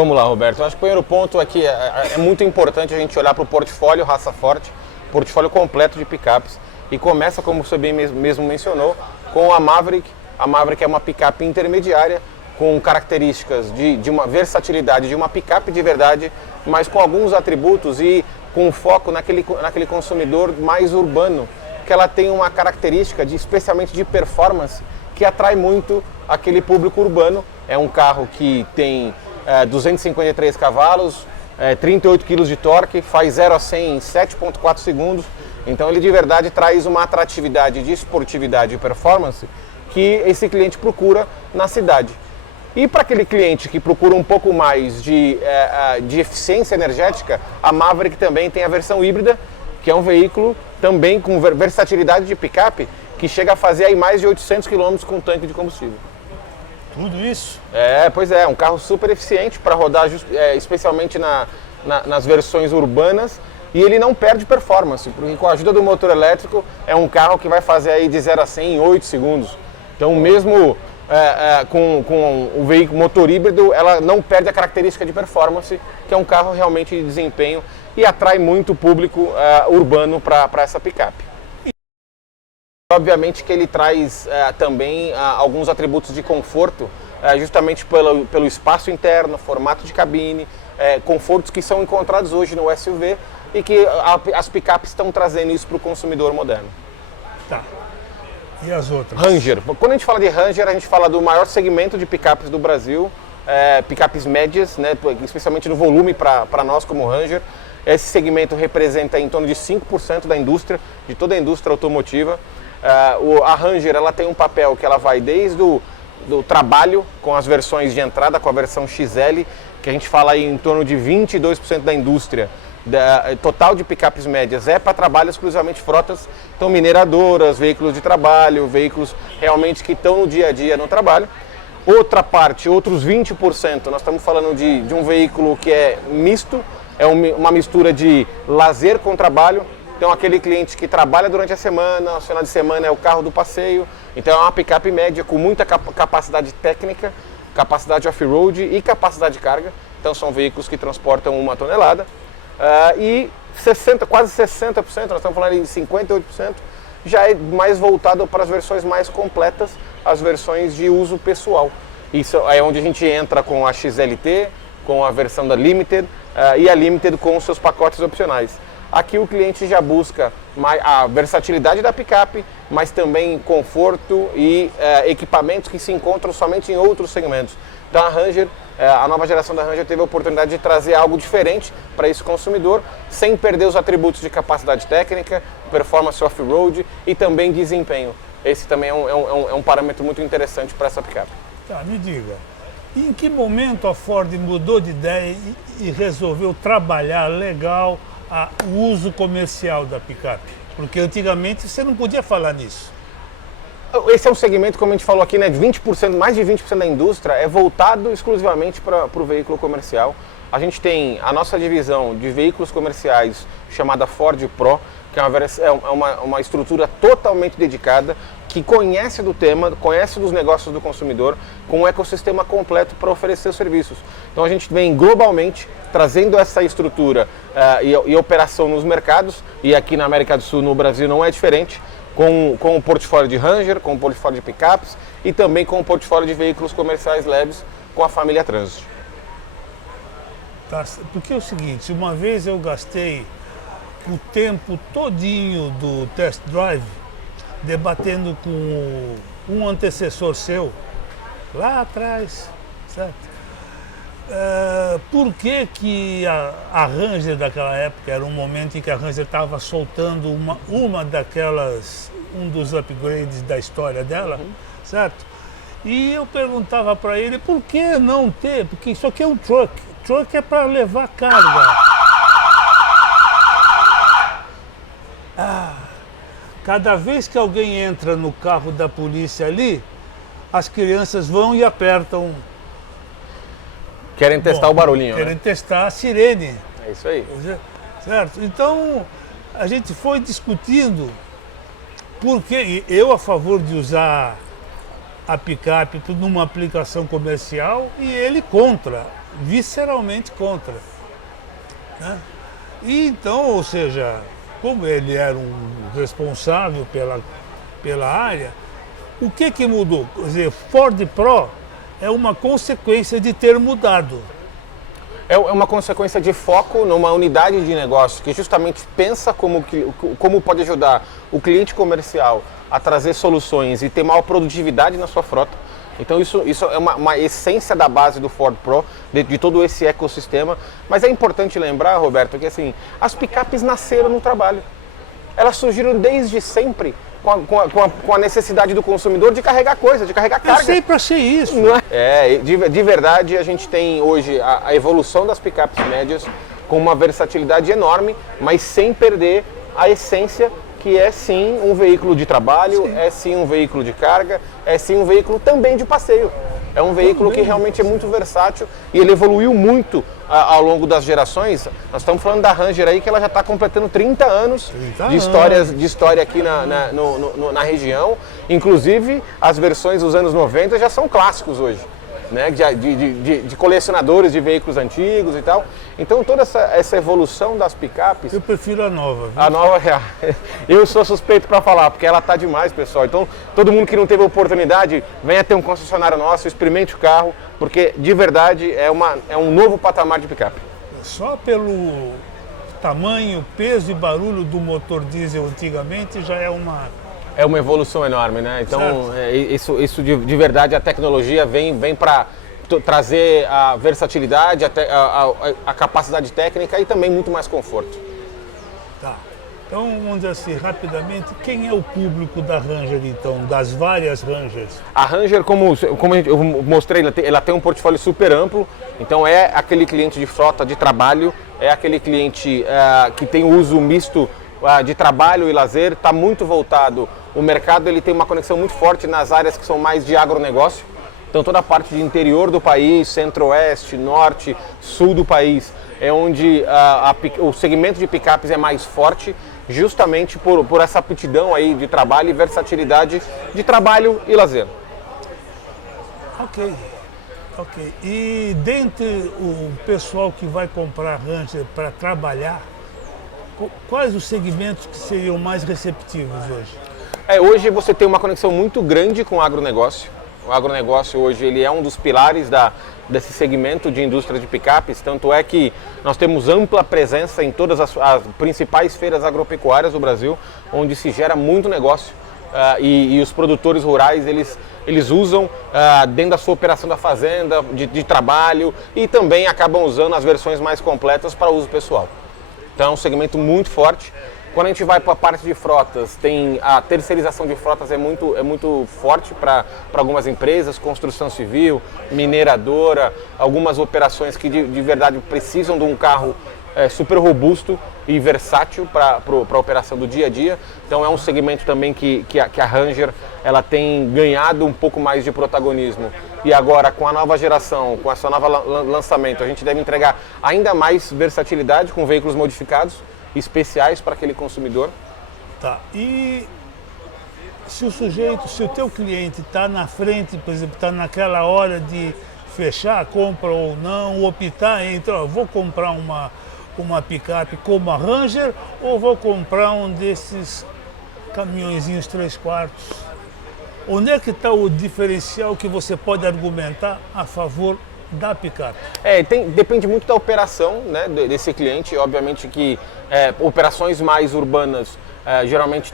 Vamos lá, Roberto. Eu acho que o primeiro ponto é que é muito importante a gente olhar para o portfólio Raça Forte, portfólio completo de picapes. E começa, como você bem mesmo mencionou, com a Maverick. A Maverick é uma picape intermediária, com características de uma versatilidade de uma picape de verdade, mas com alguns atributos e com foco naquele consumidor mais urbano, que ela tem uma característica, especialmente de performance, que atrai muito aquele público urbano. É um carro que tem 253 cavalos, 38 kg de torque, faz 0 a 100 em 7,4 segundos. Então ele de verdade traz uma atratividade de esportividade e performance que esse cliente procura na cidade. E para aquele cliente que procura um pouco mais de eficiência energética, a Maverick também tem a versão híbrida, que é um veículo também com versatilidade de picape, que chega a fazer aí mais de 800 km com tanque de combustível. Tudo isso? Pois é, um carro super eficiente para rodar especialmente nas versões urbanas, e ele não perde performance, porque com a ajuda do motor elétrico é um carro que vai fazer aí de 0 a 100 em 8 segundos. Então mesmo com o veículo motor híbrido, ela não perde a característica de performance, que é um carro realmente de desempenho e atrai muito público urbano para essa picape. Obviamente que ele traz também alguns atributos de conforto, justamente pelo espaço interno, formato de cabine, confortos que são encontrados hoje no SUV e que as picapes estão trazendo isso para o consumidor moderno. Tá. E as outras? Ranger. Quando a gente fala de Ranger, a gente fala do maior segmento de picapes do Brasil, picapes médias, né, especialmente no volume para nós como Ranger. Esse segmento representa em torno de 5% da indústria, de toda a indústria automotiva. A Ranger ela tem um papel que ela vai desde do trabalho com as versões de entrada, com a versão XL, que a gente fala aí em torno de 22% da indústria total de picapes médias para trabalho exclusivamente frotas, então mineradoras, veículos de trabalho, veículos realmente que estão no dia a dia no trabalho. Outra parte, outros 20%, nós estamos falando de um veículo que é misto, é uma mistura de lazer com trabalho. Então aquele cliente que trabalha durante a semana, no final de semana é o carro do passeio. Então é uma picape média com muita capacidade técnica, capacidade off-road e capacidade de carga. Então são veículos que transportam 1 tonelada. E quase 60%, nós estamos falando em 58%, já é mais voltado para as versões mais completas, as versões de uso pessoal. Isso é onde a gente entra com a XLT, com a versão da Limited e a Limited com os seus pacotes opcionais. Aqui o cliente já busca a versatilidade da picape, mas também conforto e equipamentos que se encontram somente em outros segmentos. Então a Ranger, a nova geração da Ranger teve a oportunidade de trazer algo diferente para esse consumidor, sem perder os atributos de capacidade técnica, performance off-road e também desempenho. Esse também é um parâmetro muito interessante para essa picape. Tá, me diga, em que momento a Ford mudou de ideia e resolveu trabalhar legal o uso comercial da picape? Porque antigamente você não podia falar nisso. Esse é um segmento, como a gente falou aqui, né, de 20%, mais de 20% da indústria é voltado exclusivamente para o veículo comercial. A gente tem a nossa divisão de veículos comerciais chamada Ford Pro, que é uma estrutura totalmente dedicada, que conhece do tema, conhece dos negócios do consumidor, com um ecossistema completo para oferecer os serviços. Então a gente vem globalmente trazendo essa estrutura e operação nos mercados, e aqui na América do Sul, no Brasil, não é diferente, com o portfólio de Ranger, com o portfólio de picapes e também com o portfólio de veículos comerciais leves com a família Transit. Tá, porque é o seguinte, uma vez eu gastei o tempo todinho do test drive debatendo com um antecessor seu, lá atrás, certo? Por que a Ranger daquela época, era um momento em que a Ranger estava soltando um dos upgrades da história dela, certo? E eu perguntava para ele, por que não ter? Porque isso aqui é um truck. Truck é para levar carga. Cada vez que alguém entra no carro da polícia ali, as crianças vão e apertam. Querem testar o barulhinho, querem né? testar a sirene. É isso aí. Certo? Então, a gente foi discutindo, porque eu a favor de usar a picape numa aplicação comercial e ele contra. visceralmente contra, né? E então, ou seja, como ele era um responsável pela área, o que mudou? Quer dizer, Ford Pro é uma consequência de ter mudado. É uma consequência de foco numa unidade de negócio que justamente pensa como pode ajudar o cliente comercial a trazer soluções e ter maior produtividade na sua frota. Então isso é uma essência da base do Ford Pro, de todo esse ecossistema. Mas é importante lembrar, Roberto, que assim, as picapes nasceram no trabalho. Elas surgiram desde sempre com a necessidade do consumidor de carregar coisa, de carregar carga. Eu sempre achei isso. De verdade, a gente tem hoje a evolução das picapes médias com uma versatilidade enorme, mas sem perder a essência, que é sim um veículo de trabalho, é sim um veículo de carga, é sim um veículo também de passeio. É um veículo que realmente é muito versátil e ele evoluiu muito ao longo das gerações. Nós estamos falando da Ranger aí, que ela já está completando 30 anos de história aqui na região. Inclusive, as versões dos anos 90 já são clássicos hoje, né? De colecionadores de veículos antigos e tal. Então toda essa evolução das picapes... Eu prefiro a nova. Viu? A nova, eu sou suspeito para falar, porque ela tá demais, pessoal. Então todo mundo que não teve oportunidade, venha ter um concessionário nosso, experimente o carro, porque de verdade é um novo patamar de picape. Só pelo tamanho, peso e barulho do motor diesel antigamente já é uma... É uma evolução enorme, né? Então, isso de verdade, a tecnologia vem para trazer a versatilidade, a capacidade técnica e também muito mais conforto. Tá. Então, vamos dizer assim, rapidamente, quem é o público da Ranger, então, das várias Rangers? A Ranger, como eu mostrei, ela tem um portfólio super amplo, então é aquele cliente de frota de trabalho, é aquele cliente que tem uso misto de trabalho e lazer, está muito voltado. O mercado ele tem uma conexão muito forte nas áreas que são mais de agronegócio. Então toda a parte de interior do país, centro-oeste, norte, sul do país, é onde o segmento de picapes é mais forte, justamente por essa aptidão aí de trabalho e versatilidade de trabalho e lazer. Ok. E dentre o pessoal que vai comprar Ranger para trabalhar, quais os segmentos que seriam mais receptivos hoje? Hoje você tem uma conexão muito grande com o agronegócio. O agronegócio hoje ele é um dos pilares desse segmento de indústria de picapes, tanto é que nós temos ampla presença em todas as principais feiras agropecuárias do Brasil, onde se gera muito negócio. E os produtores rurais eles usam dentro da sua operação da fazenda, de trabalho, e também acabam usando as versões mais completas para uso pessoal. Então é um segmento muito forte. Quando a gente vai para a parte de frotas, tem a terceirização de frotas é muito forte para algumas empresas, construção civil, mineradora, algumas operações que de verdade precisam de um carro super robusto e versátil para a operação do dia a dia. Então é um segmento também que a Ranger ela tem ganhado um pouco mais de protagonismo. E agora com a nova geração, com esse novo lançamento, a gente deve entregar ainda mais versatilidade com veículos modificados, especiais para aquele consumidor. Tá. E se o teu cliente está na frente, por exemplo, está naquela hora de fechar a compra ou não, optar entre, vou comprar uma picape como a Ranger ou vou comprar um desses caminhõezinhos 3/4? Onde é que está o diferencial que você pode argumentar a favor da picape? Depende muito da operação, né, desse cliente. Obviamente que operações mais urbanas geralmente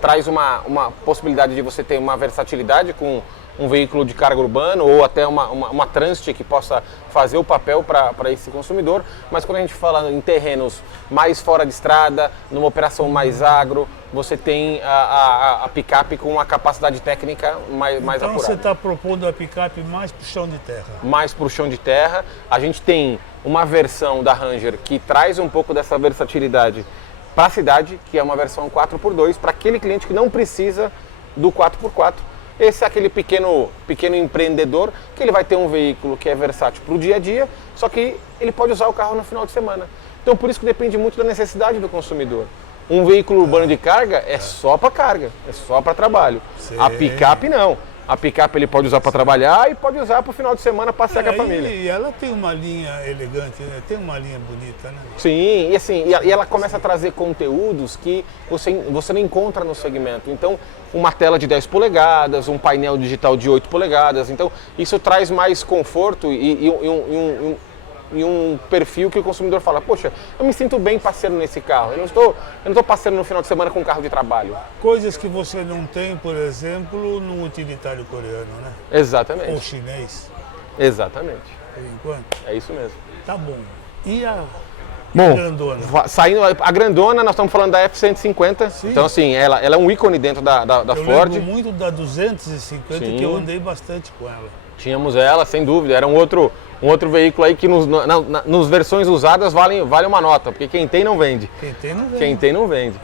traz uma possibilidade de você ter uma versatilidade com um veículo de carga urbano ou até uma Transit que possa fazer o papel para esse consumidor. Mas quando a gente fala em terrenos mais fora de estrada, numa operação mais agro, você tem a picape com uma capacidade técnica mais apurada. Então você está propondo a picape mais para o chão de terra? Mais para o chão de terra. A gente tem uma versão da Ranger que traz um pouco dessa versatilidade para a cidade, que é uma versão 4x2, para aquele cliente que não precisa do 4x4. Esse é aquele pequeno empreendedor que ele vai ter um veículo que é versátil para o dia a dia, só que ele pode usar o carro no final de semana. Então por isso que depende muito da necessidade do consumidor. Um veículo urbano de carga é só para carga, é só para trabalho. Sim. A picape não. A picape ele pode usar para trabalhar e pode usar para o final de semana passear com a família. E ela tem uma linha elegante, né? Tem uma linha bonita, né? Sim, e assim, e ela começa a trazer conteúdos que você não encontra no segmento. Então, uma tela de 10 polegadas, um painel digital de 8 polegadas. Então, isso traz mais conforto e um perfil que o consumidor fala, poxa, eu me sinto bem passeando nesse carro. Eu não estou passeando no final de semana com um carro de trabalho. Coisas que você não tem, por exemplo, no utilitário coreano, né? Exatamente. Ou chinês, Exatamente. por enquanto. É isso mesmo. Tá bom. E a Bom, grandona? saindo a grandona, nós estamos falando da F-150. Sim. Então, assim, ela é um ícone dentro da Eu Ford. lembro muito da 250, Sim. que eu andei bastante com ela. Tínhamos ela, sem dúvida. Era um outro veículo aí que nos versões usadas vale uma nota, porque quem tem não vende. Quem tem não vende. Quem tem não vende.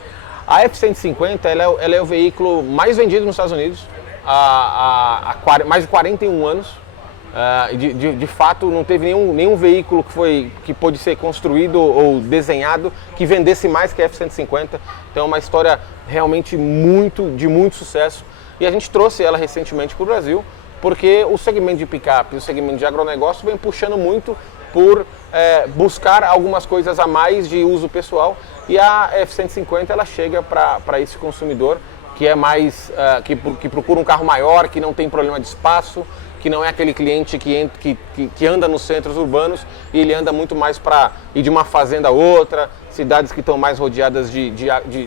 A F-150 ela é o veículo mais vendido nos Estados Unidos há mais de 41 anos. De fato, não teve nenhum veículo que pôde ser construído ou desenhado que vendesse mais que a F-150. Então é uma história realmente de muito sucesso. E a gente trouxe ela recentemente para o Brasil, porque o segmento de picape e o segmento de agronegócio vem puxando muito por buscar algumas coisas a mais de uso pessoal. E a F-150 ela chega para esse consumidor que é mais que procura um carro maior, que não tem problema de espaço, que não é aquele cliente que anda nos centros urbanos e ele anda muito mais para ir de uma fazenda a outra, cidades que estão mais rodeadas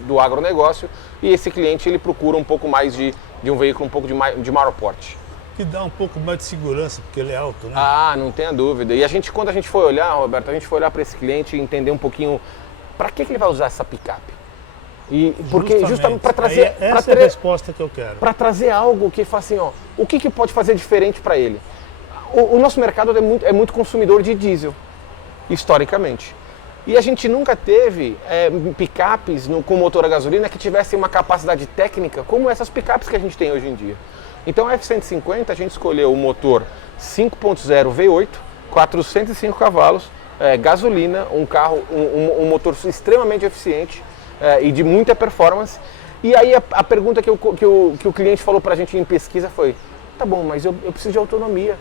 do agronegócio, e esse cliente ele procura um pouco mais de um veículo um pouco de maior porte. Que dá um pouco mais de segurança, porque ele é alto, né? Ah, não tenha dúvida. E quando a gente foi olhar, Roberto, a gente foi olhar para esse cliente e entender um pouquinho para que ele vai usar essa picape. Porque justamente para trazer essa é a resposta que eu quero. Para trazer algo que faz assim, ó, o que pode fazer diferente para ele? O nosso mercado é muito consumidor de diesel, historicamente. E a gente nunca teve picapes com motor a gasolina que tivessem uma capacidade técnica como essas picapes que a gente tem hoje em dia. Então a F-150 a gente escolheu o motor 5.0 V8, 405 cavalos, gasolina, um motor extremamente eficiente e de muita performance. E aí a pergunta que o cliente falou para a gente em pesquisa foi, tá bom, mas eu preciso de autonomia,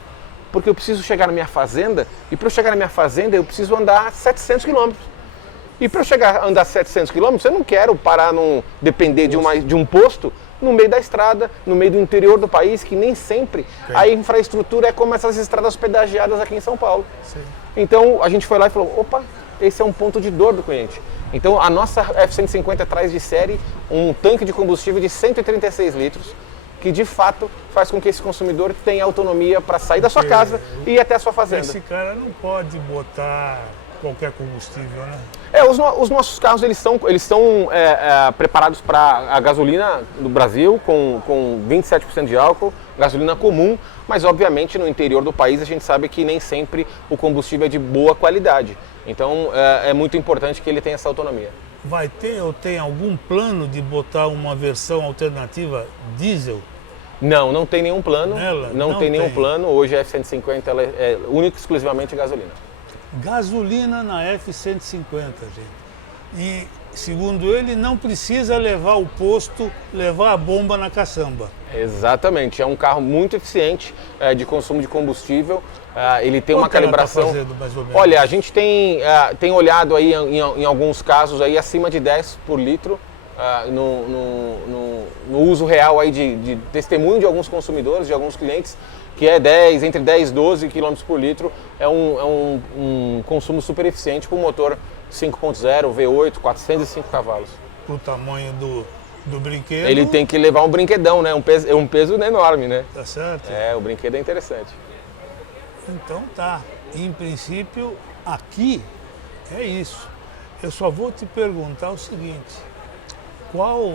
porque eu preciso chegar na minha fazenda, e para eu chegar na minha fazenda eu preciso andar 700 km. E para eu andar 700 km, eu não quero parar, depender de um posto no meio da estrada, no meio do interior do país, que nem sempre a infraestrutura é como essas estradas pedagiadas aqui em São Paulo. Sim. Então a gente foi lá e falou, opa, esse é um ponto de dor do cliente. Então a nossa F-150 traz de série um tanque de combustível de 136 litros, que de fato faz com que esse consumidor tenha autonomia para sair da sua casa e ir até a sua fazenda. Esse cara não pode botar qualquer combustível, né? Os nossos carros eles são preparados para a gasolina do Brasil com 27% de álcool, gasolina comum, mas obviamente no interior do país a gente sabe que nem sempre o combustível é de boa qualidade. Então é muito importante que ele tenha essa autonomia. Vai ter ou tem algum plano de botar uma versão alternativa diesel? Não tem nenhum plano. Nela? Não tem nenhum plano. Hoje a F-150 ela é única e exclusivamente gasolina. Gasolina na F-150, gente. E, segundo ele, não precisa levar o posto, levar a bomba na caçamba. Exatamente. É um carro muito eficiente de consumo de combustível. Ele tem uma Quanto ela tá calibração. fazendo, mais ou menos? Olha, a gente tem olhado aí em alguns casos aí acima de 10 por litro no uso real aí de testemunho de alguns consumidores, de alguns clientes, que é entre 10 e 12 km por litro. É um consumo super eficiente com motor 5.0, V8, 405 cavalos. O tamanho do brinquedo. Ele tem que levar um brinquedão, né? Um peso enorme, né? Tá certo? O brinquedo é interessante. Então tá. Em princípio, aqui é isso. Eu só vou te perguntar o seguinte: qual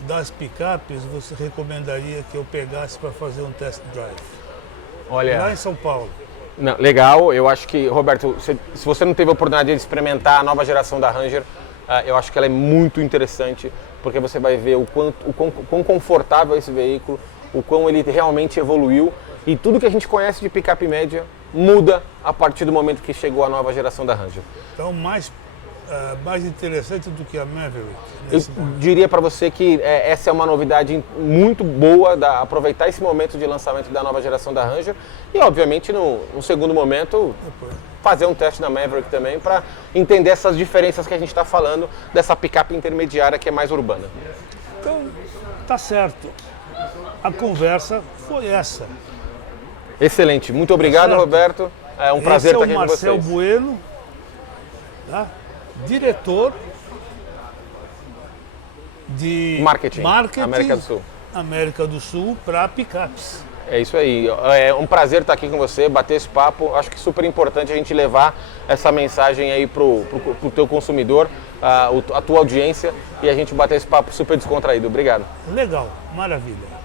das picapes você recomendaria que eu pegasse para fazer um test drive? Olha, lá em São Paulo. Não, legal, eu acho que, Roberto, se você não teve a oportunidade de experimentar a nova geração da Ranger, eu acho que ela é muito interessante, porque você vai ver o quão confortável é esse veículo, o quão ele realmente evoluiu, e tudo que a gente conhece de picape média muda a partir do momento que chegou a nova geração da Ranger. Então, mais mais interessante do que a Maverick. Eu diria para você que essa é uma novidade muito boa, aproveitar esse momento de lançamento da nova geração da Ranger e, obviamente, no segundo momento, fazer um teste da Maverick também para entender essas diferenças que a gente está falando dessa picape intermediária que é mais urbana. Então, tá certo. A conversa foi essa. Excelente. Muito obrigado, certo. Roberto. É um prazer estar aqui com vocês. Esse é o Marcel Bueno, tá? Diretor de Marketing, América do Sul. América do Sul para picapes. É isso aí. É um prazer estar aqui com você, bater esse papo. Acho que é super importante a gente levar essa mensagem aí pro teu consumidor, a tua audiência, e a gente bater esse papo super descontraído. Obrigado. Legal, maravilha.